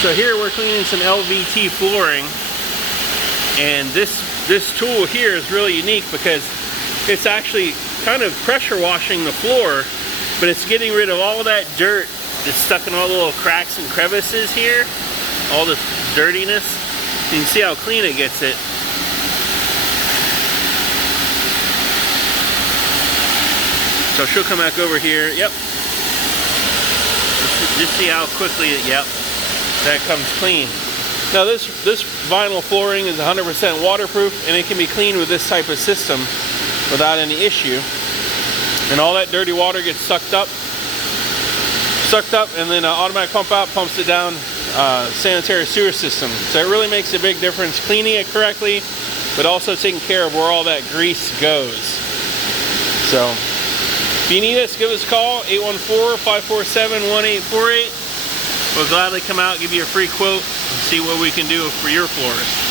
So here we're cleaning some LVT flooring, and this tool here is really unique because it's actually kind of pressure washing the floor, but it's getting rid of all that dirt that's stuck in all the little cracks and crevices here, all the dirtiness. You can see how clean it gets it. So she'll come back over here. Yep. Just see how quickly yep, that comes clean. Now this vinyl flooring is 100% waterproof, and it can be cleaned with this type of system without any issue. And all that dirty water gets sucked up, and then an automatic pump out pumps it down sanitary sewer system. So it really makes a big difference cleaning it correctly, but also taking care of where all that grease goes. So if you need us, give us a call, 814-547-1848. We'll gladly come out, give you a free quote, and see what we can do for your floors.